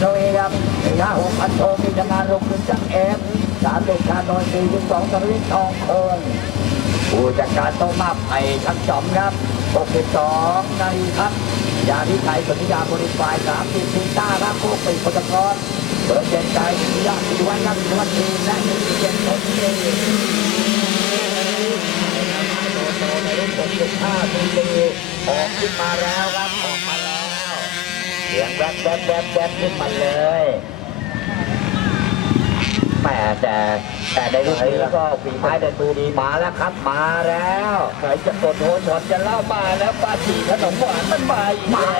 โดยครับยาหกพันโทมีทำงานลงทุนจากเอฟสามเด็กชาโนนสี่สิบสองสริตทองคนผู้จัดการโตมาไผ่ทั้งจอมครับ62นาทีครับยาที่ไทยสัญญาบริฝ่าย30ทีต้ารับพวกเป็นพลกรเปิดเด่นใจยาที่วันนักวันทีและหนึ่งเจ็ดคนที่ในรุ่น65ปีออกขึ้นมาแล้วครับออกมาแล้ว เสียงแวบแวบแวบแวบขึ้นมาเลยแหมแต่แต่ในรุ่นนี้ก็ฝีไม้เดินมือดีมาแล้วครับมาแล้วใครจะกดโหนช็อตจะเล่ามาแล้วปาจีขนมหวานมันมาอีกแล้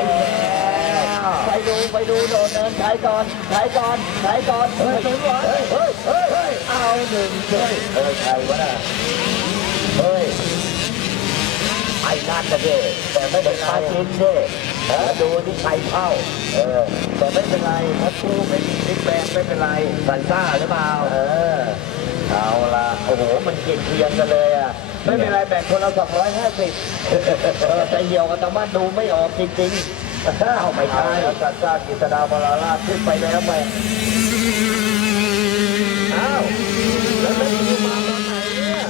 วไปดูไปดูโดนเนินใช้ก่อนใช้ก่อนใช้ก่อนเฮ้ยขนมหวานเฮ้ยเฮ้ยเฮ้ยเฮ้ยเอาหนึ่งเฮ้ยเฮ้ยใครวะน่ะเฮ้ย ไอ้นั่นนะเด้แต่ไม่เป็นปลาจินเด้เออดูที่ใครเข้า เออ แต่ไม่เป็นไรถ้ากูไม่มีติ๊กแบงไม่เป็นไรสันซ่าหรือเปล่า เออ เอาละโอ้โห มันเกียนเคียงกันเลยอะ ไม่เป็นไรแบ่งคนละสองร้อยห้าสิบเออแต่เหี่ยวกันตะมันดูไม่ออกจริงๆเอาไม่ใช่สันซ่ากิตดาบาลาลาขึ้นไปแล้วไปอ้าวไม่มีมาตอนไหนเนี่ย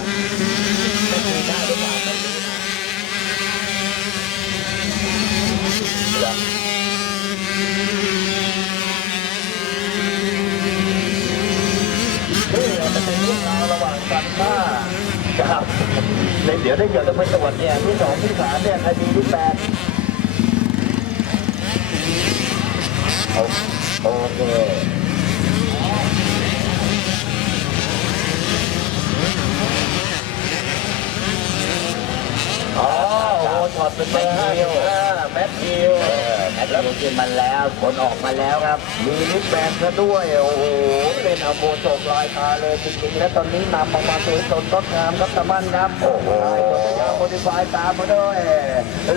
ไม่มีได้หรือเปล่าไม่มีนะ นี่มันเป็นเรื่องราวระ หว่างกันค่ากับในเดี๋ยวได้เกี่ยวกับจังหวัดเนี่ยที่สองที่สามเนี่ยใครมีที่แปดเอาโอเคอ๋อโอ้ช็อตเป็นแมทธิวแมทธิว แมทธิวกินมันแล้วผลออกมาแล้วครับ มีลิปแบนซะด้วย โอ้โห เป็นอโมโจกลายตาเลยจริงๆ และตอนนี้นำออกมาสวยสดงดงามครับตะมันครับ โอ้โหสัญญาโมดิฟายตามมาด้วย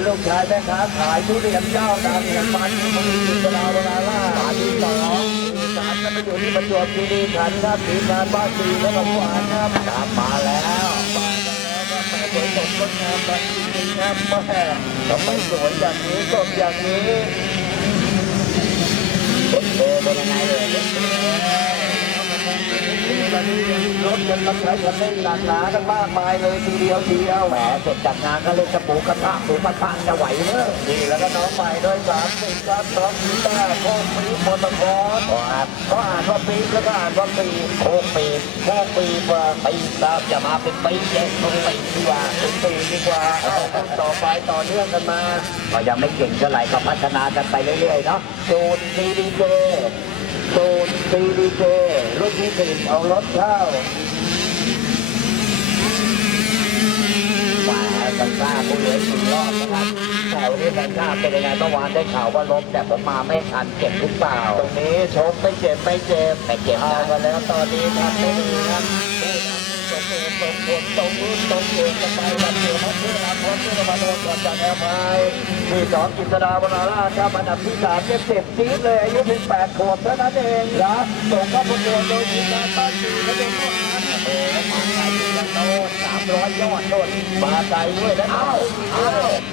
ลูกชายแม่ค้าขายทุเรียนเจ้าดังแห่งบ้านมันมีเวลาเวลาล่าสาที่สองสามก็ไปอยู่ที่ประจวบคีรีขันธ์ครับสีงานบ้านสีและลำหวานครับตามมาแล้วมาแล้วครับแม่สวยสด งดงามแบบจริงๆครับแม่ทำไมสวยอย่างนี้สดอย่างนี้รถเมล์เป็นยังไงเลย รถเมล์ตอนนี้รถยนต์รับใช้กันเล่นหนักหนากันมากมายเลยทีเดียวทีเดียวแหมเสร็จจากงานก็เล่นกระปูกระทะปูกระทะจะไหวเนอะนี่แล้วก็น้องใหม่ด้วยสามสิบครับน้องพีต้าโคกปีมอเตอร์คอร์สครับเขาอ่านว่าปีแล้วก็อ่านว่าปีโคกปีโคกปีว่าปีครับอย่ามาเป็นปีเย็นต้องปีดีกว่าเป็นปีดีกว่าต่อไปต่อเนื่องกันมาก็ยังไม่เก่งเท่าไหร่ก็พัฒนากันไปเรื่อยๆเนาะจูนซีดีเจ ตูนซีดีเจรุ่นที่สี่เอารถเข้าฝ่ากันซ่าผู้เหลือสี่รอบนะครับแถวนี้กันซ่าเป็นยังไงเมื่อวานได้ข่าวว่าล้มแต่ผมมาไม่ทันเจ็บหรือเปล่า ตรงนี้ชกไม่เจ็บไม่เจ็บไม่เจ็บเอากันแล้วตอนนี้ครับไม่ดีครับ ที่สองกิตดาวนาราชครับอันดับที่สามเจ็บเจ็บจี๊ดเลยอายุเพียงแปดขวบเท่านั้นเองนะส่งเข้าประกวดโดยทีมงานบ้านจีและเด็กผู้หานโอ้มาไกลกันโดน ร้อยยอดโดนมาไกลด้วยแล้วเอาเอา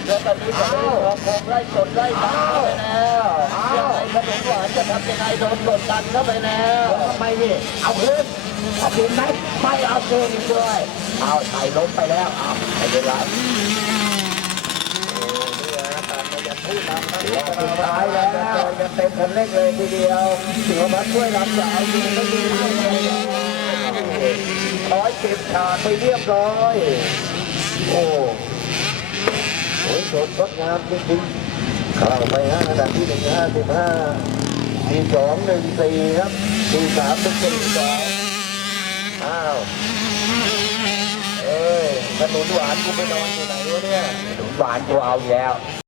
แล้วตอนนี้จะได้ของคงไล่กดไล่ตามไปแล้วยังไงขนมหวานจะทำยังไงโดนกดดันเข้าไปแล้วทำไมนี่เอาคืนเอาคืนไหมไม่เอาคืนอีกด้วยเอาถ่ายล้มไปแล้วเอาไม่เป็นไรรอบสุดท้ายแล้วจะเต็มคันเร่งเลยทีเดียวเสือมาช่วยลำสาวอยู่ไม่ดี ร้อยสิบขาดไปเรียบร้อย โอ้โหสดงดงามจริงๆเข้าไปฮะอันดับที่หนึ่งห้าสิบห้าที่สองหนึ่งสี่ครับที่สามเป็นสี่สองอ้าวเอ้ยขนุนหวานกูไปนอนอยู่ไหนวะเนี่ยขนุนหวานกูเอาแล้ว